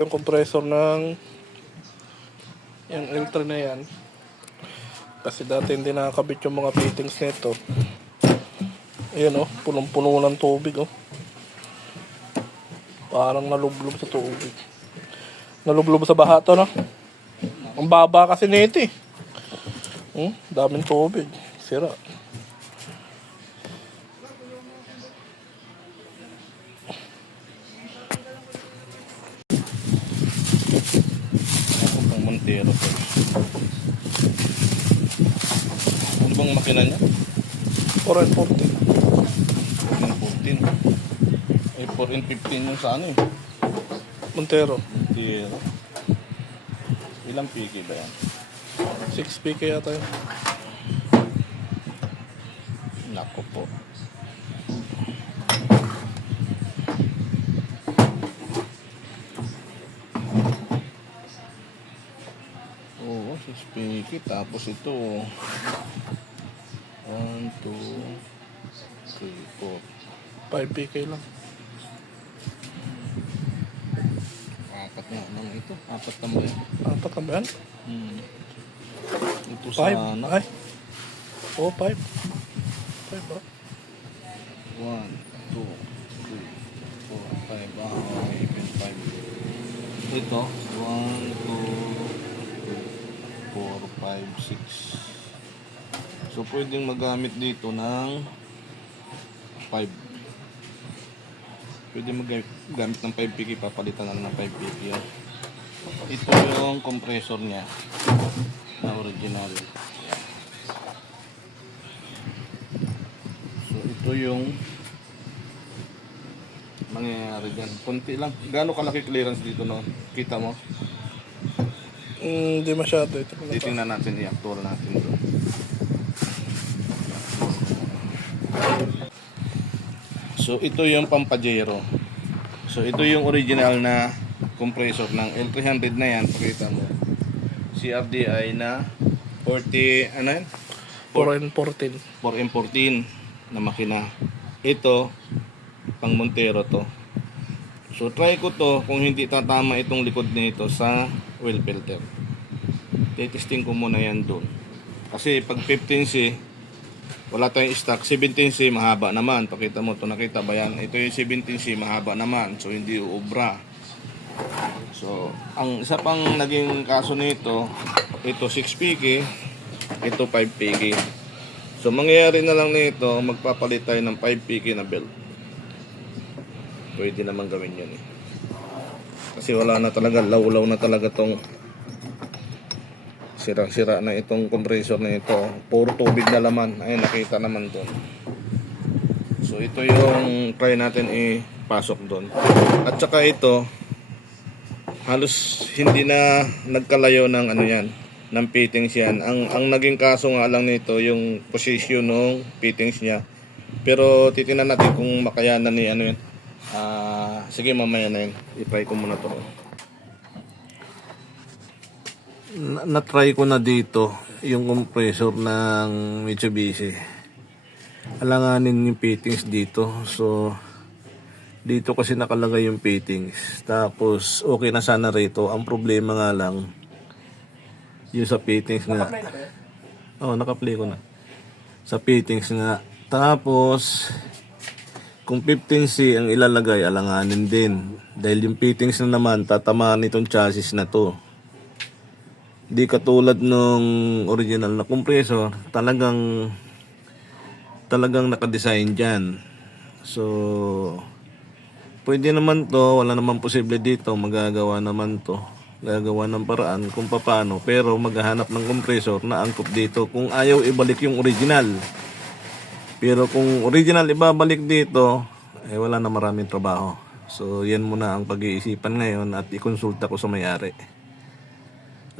Yung compressor ng yung L3 na yan, kasi dati hindi nakakabit yung mga fittings nito. Ayan punong-puno ng tubig parang nalublob sa tubig, nalublob sa baha to ang baba kasi nito daming tubig, sira. Ang Montero to. Ano bang makina niya? 414. 414. Eh, 415 yung sa ano Montero. Montero. Ilang PK ba yan? 6 PK yata yun. Nako po. Oo, 6 PK. Tapos ito 1, 2, 3, 4. 5 PK lang. Apat nga naman ito. Apat na ba yan? Apat na ba yan? Ito 5. Sana. Ay. Oh, 5. 5 ba? 1, 2, 3, 4, 5. Even 5. Ito. 1, 2, 4, 5, 6. So, pwedeng magamit dito ng 5. Pwede magamit ng 5 PK, papalitan na lang ng 5 PK. Ito yung compressor niya na original. So ito yung mangyayari dyan. Konti lang. Gaano kalaki clearance dito kita mo? Hindi masyado. Titingnan natin, i-actual natin doon. So ito yung pampajero. So ito yung original na compressor ng L300 na yan. Pakita mo. CRDI na 40, ano yan? 4M14. 4M14 na makina. Ito, pang Montero to. So try ko to kung hindi tatama itong likod nito sa oil filter. Testing ko muna yan doon. Kasi pag 15C, wala tayong stock. 17C mahaba naman. Pakita mo to, nakita ba yan? Ito yung 17C mahaba naman. So hindi uubra. So ang isa pang naging kaso nito, ito 6 PK, ito 5 PK. So mangyayari na lang nito, magpapalit tayo ng 5 PK na belt. Pwede naman gawin yun kasi wala na talaga, lawlaw na talaga tong sira-sira na itong compressor na ito. Puro tubig na laman. Ayun, nakita naman doon. So ito yung try natin ipasok doon. At saka ito, halos hindi na nagkalayo ng ano yan, ng fittings yan. Ang naging kaso nga lang nito yung position ng fittings niya. Pero titingnan natin kung makayanan ni ano yan. Sige, mamaya na yun. I-try ko muna to. Na-try ko na dito yung compressor ng Mitsubishi. Alanganin yung fittings dito. So dito kasi nakalagay yung fittings. Tapos okay na sana rito. Ang problema nga lang yung sa fittings nga. Oh, naka-play ko na. Sa fittings nga. Tapos kung 15C ang ilalagay, alanganin din. Dahil yung fittings na naman tatamaan itong chassis na to. Di katulad nung original na compressor, talagang nakadesign dyan. So pwede naman to, wala naman posible dito, magagawa naman to, gagawa ng paraan kung paano, pero maghahanap ng compressor na angkop dito kung ayaw ibalik yung original. Pero kung original ibabalik dito, wala na, maraming trabaho. So yan muna ang pag-iisipan ngayon at ikonsulta ko sa may-ari.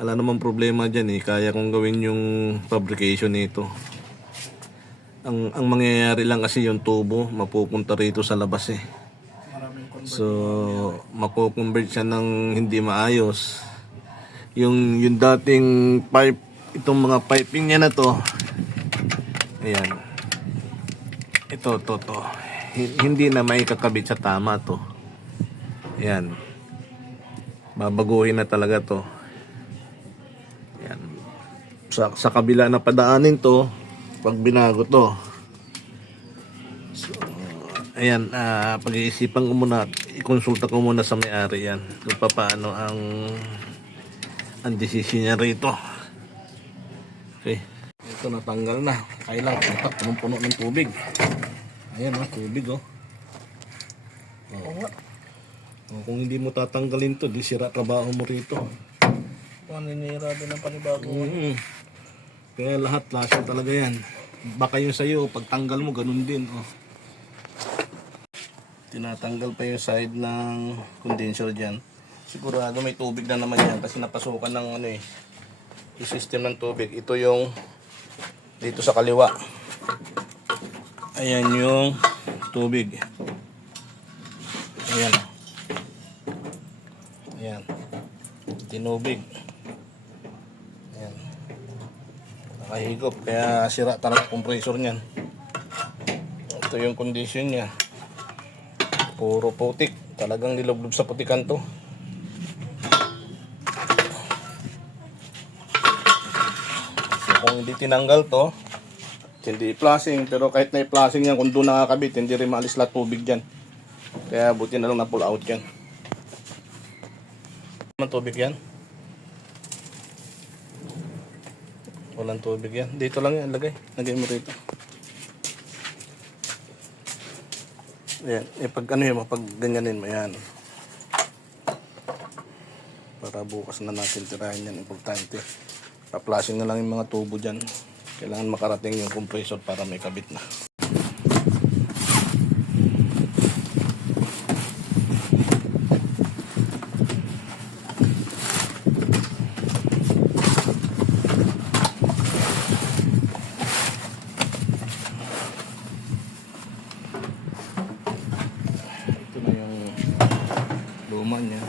Wala namang problema dyan kaya kong gawin yung fabrication nito. Ang mangyayari lang kasi yung tubo mapupunta rito sa labas So makukonvert siya ng hindi maayos. Yung dating pipe, itong mga piping niya na to, ayan, ito hindi na may kakabit sa tama to. Ayan, Babaguhin na talaga to. Yan. Sa kabila na padaanin to, pag binago to. So, ayan, pag-iisipan ko muna, ikonsulta ko muna sa may-ari yan. Kung paano ang desisyon niya rito. Okay. Ito natanggal na. Kailang punong-puno ng tubig. Ayan tubig oh. Kung hindi mo tatanggalin to, di sira trabaho mo rito. Maninira din ang panibago. Kaya lahat lasyo talaga yan. Baka yung sa'yo, pag tanggal mo, ganun din oh. Tinatanggal pa yung side ng condenser dyan. Sigurado may tubig na naman yan kasi napasukan ng yung system ng tubig. Ito yung dito sa kaliwa. Ayan yung tubig. Ayan. Ayan. Tinubig. Ayan. Nakahigop. Kaya sira talaga compressor niyan. Ito yung condition niya. Puro putik. Talagang nilublob sa putikan to. Kung hindi tinanggal to, hindi i-flushing. Pero kahit na i-flushing yan, kung doon nakakabit, hindi rin maalis lahat tubig dyan. Kaya buti na lang na pull out yan. Walang tubig yan? Walang tubig yan. Dito lang yan, lagay. Lagay mo rito. Ayan. Pag pag ganyanin mo yan. Para bukas na natin tirahin yan. Importante. Pa-flushing na lang yung mga tubo dyan. Kailangan makarating yung compressor para may kabit na. Ito na yung luma niya.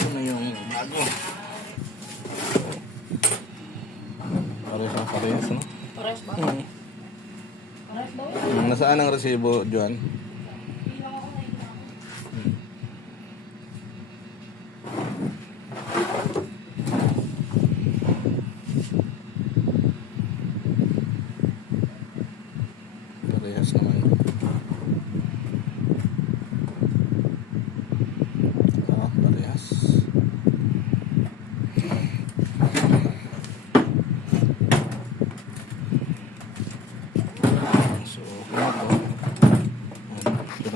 Ito na yung bago. Parehas, no? Pares ba? Pares ba yun? Nasaan ang resibo, Juan? Parehas naman. Parehas.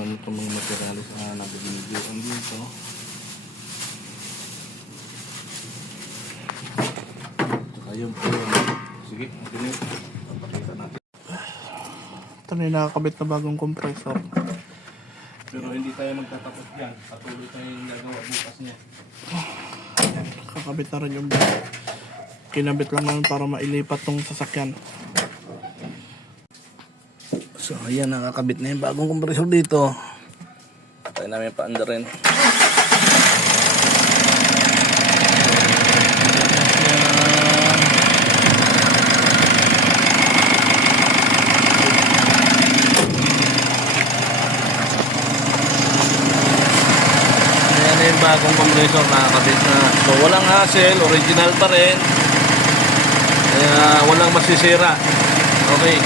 Ito mga materialis na nabibigyan dito. Saka yun po yun. Sige, papakita natin. Ito na yung nakakabit na bagong compressor. Pero hindi tayo magtatapos yan. Patuloy tayo yung gagawa bukas niya. Kakabit na rin yung bag. Kinabit lang namin para mailipat tong sasakyan. So ayan, nakakabit na yung bagong compressor dito. Tayo namin paanda rin. Ayan yung bagong compressor, nakakabit na. So walang hassle, original pa rin. Kaya walang masisira. Okay.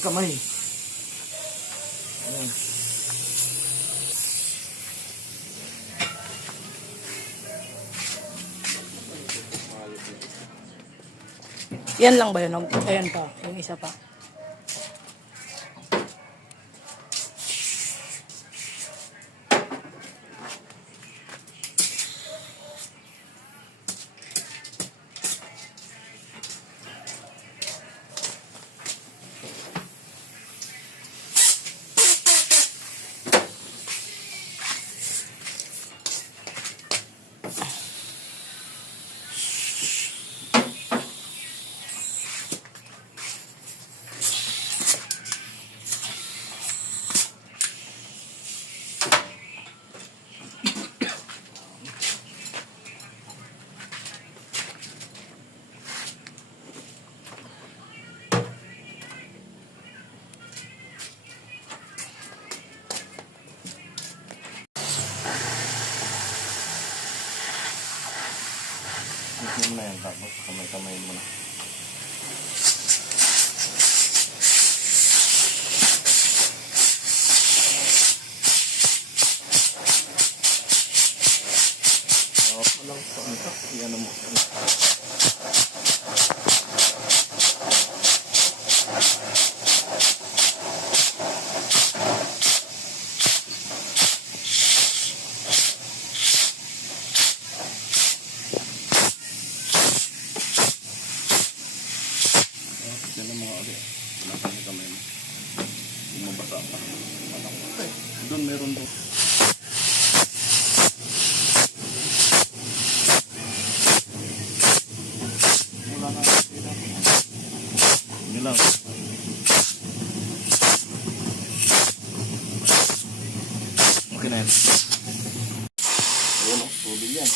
kamay. Ayan. Yan lang ba yun? Ayan pa, yung isa pa. Itim na yan, tapos kamay-kamay mo na. Walang paantak, yan mo. Yan ang mga ulit. Wala kami kamay mo. Bumabasa pa. Doon meron doon. Wala na. Hindi lang. Okay na yan. Ayun o, tubig yan.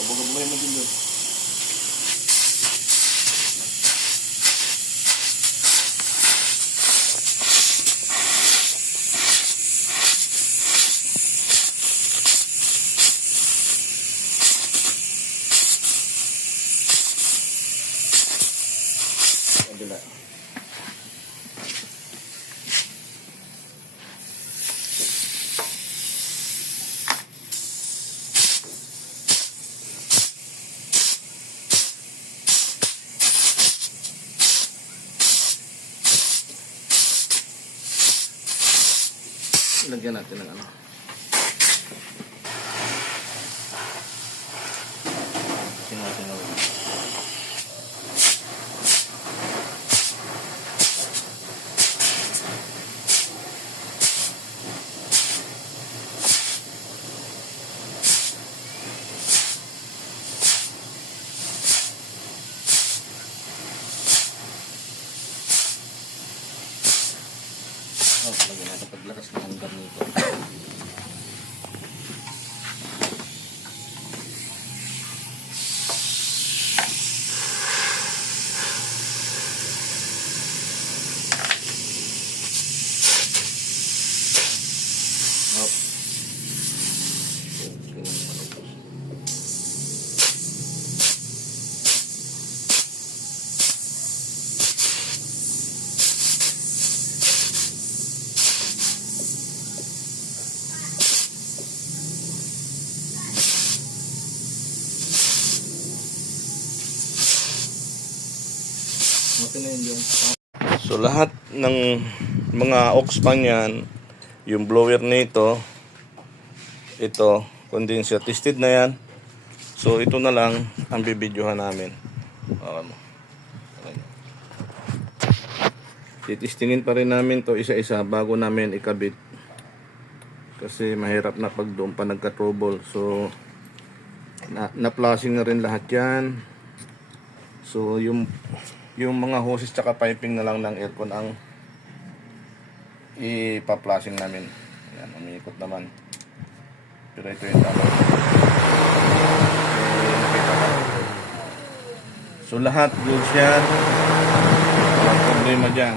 Kabugay mo din doon. Kabila. Lagyan natin ng ano. Singaw-singaw. Lagyan natin paglakas ng hanggang nito. So lahat ng mga aux pan yan, yung blower nito, ito, condenser, tested na yan. So ito na lang ang bibidyohan namin. Titistingin pa rin namin to isa-isa bago namin ikabit. Kasi mahirap na pag doon pa nagka-trouble. So na-flushing na rin lahat yan. So yung mga hoses tsaka piping na lang ng aircon ang ipa-flushing namin. Ayan, umiikot naman. Pero ito yung tama. So lahat goods yan. Walang problema dyan.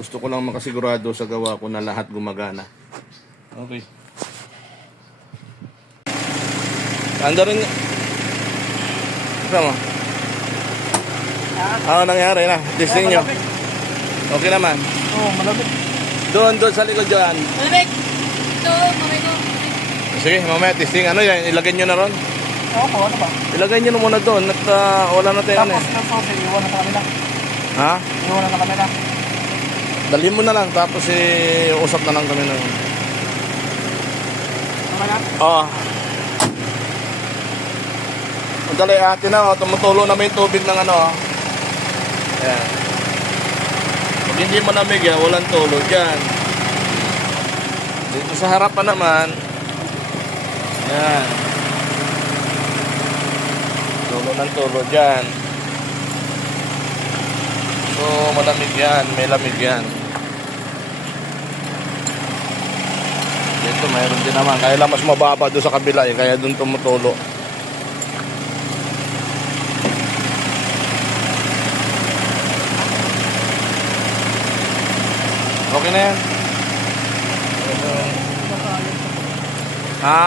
Gusto ko lang makasigurado sa gawa ko na lahat gumagana. Okay. Anda rin. Ito mo. Ano nangyari na? Testing nyo. Okay naman. Oo, malamig. Doon sa likod dyan. Malamig! Ito, mamay ko. Sige, mamaya testing. Ano yan? Ilagay nyo na ron. Oo po, ano ba? Ilagay nyo na muna doon. At wala na tayo ano Tapos eh. yung sauce, iwan na sa kanila. Ha? Iwan na sa kanila. Dalhin mo na lang. Tapos usap na lang kami na. Tama na? Oo. Madali atin na. Tumutulo na may tubig ng ano. Ayan. Pag hindi mo namig yan, walang tulo dyan. Dito sa harapan naman. Ayan. Tulo ng tulo dyan. So, malamig yan. May lamig yan. Dito, mayroon din naman. Kaya lang mas mababa doon sa kabila eh. Kaya doon tumutulo. Okay na yan. Ha?